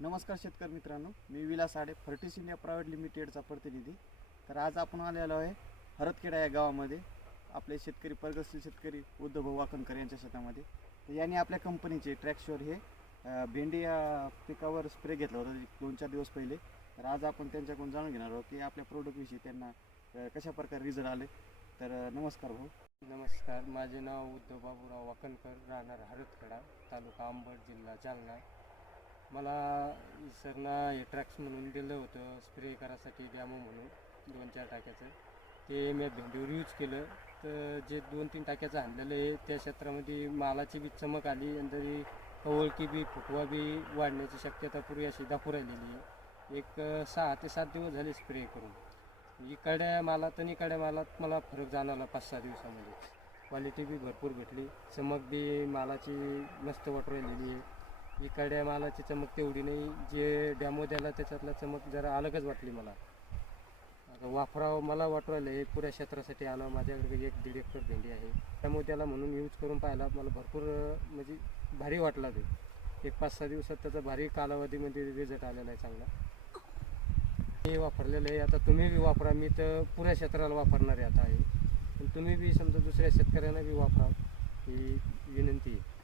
नमस्कार शेतकरी मित्रांनो, मी विलास आडे, फर्टिस इंडिया प्रायव्हेट लिमिटेडचा प्रतिनिधी. तर आज आपण आलेलो आहे हरदखेडा या गावामध्ये. आपले शेतकरी प्रगतशील शेतकरी उद्धव वाकणकर यांच्या शेतामध्ये. तर यांनी आपल्या कंपनीचे ट्रॅक्शोर हे भेंडी या पिकावर स्प्रे घेतला होता 2-4 दिवस पहिले. तर आज आपण त्यांच्याकडून जाणून घेणार आहोत की आपल्या प्रोडक्टविषयी त्यांना कशा प्रकारे रिझल्ट आले. तर नमस्कार भाऊ. नमस्कार, माझे नाव उद्धव बाबूराव वाकणकर, राहणार हरदखेडा, तालुका अंबड, जिल्हा जालना. मला सरना हे ट्रॅक्स म्हणून दिलं होतं स्प्रे करायसाठी गॅमो म्हणून 2-4 टाक्याचं. ते मी भेंडीवर यूज केलं. तर जे 2-3 टाक्याचं आणलेलं आहे त्या क्षेत्रामध्ये मालाची बी चमक आली आणि तरी कवळकी बी फुटवा बी वाढण्याची शक्यता पुरी अशी दाखवू राहिलेली आहे. एक 6 ते 7 दिवस झाले स्प्रे करून. इकडल्या मालात आणि इकडल्या मालात मला फरक जाणवला 5-6 दिवसामध्ये. क्वालिटी बी भरपूर भेटली, चमक बी मालाची मस्त वाटू राहिलेली आहे. इकडल्या मालाची चमक तेवढी नाही, जे डॅमो द्याला त्याच्यातला चमक जरा अलगच वाटली मला. आता वापरावं मला वाटू राहिलं हे पुऱ्या क्षेत्रासाठी आलं. माझ्याकडे 1-1.5 एकर भेंडी आहे. डॅमो त्याला म्हणून यूज करून पाहिला, मला भरपूर म्हणजे भारी वाटला. ते एक 5-6 दिवसात त्याचा भारी कालावधीमध्ये रिझल्ट आलेला आहे चांगला. हे वापरलेलं आहे. आता तुम्ही बी वापरा. मी तर पुऱ्या क्षेत्राला वापरणार आहे आता आहे, पण तुम्ही बी समजा दुसऱ्या शेतकऱ्यांना बी वापरा ही विनंती आहे.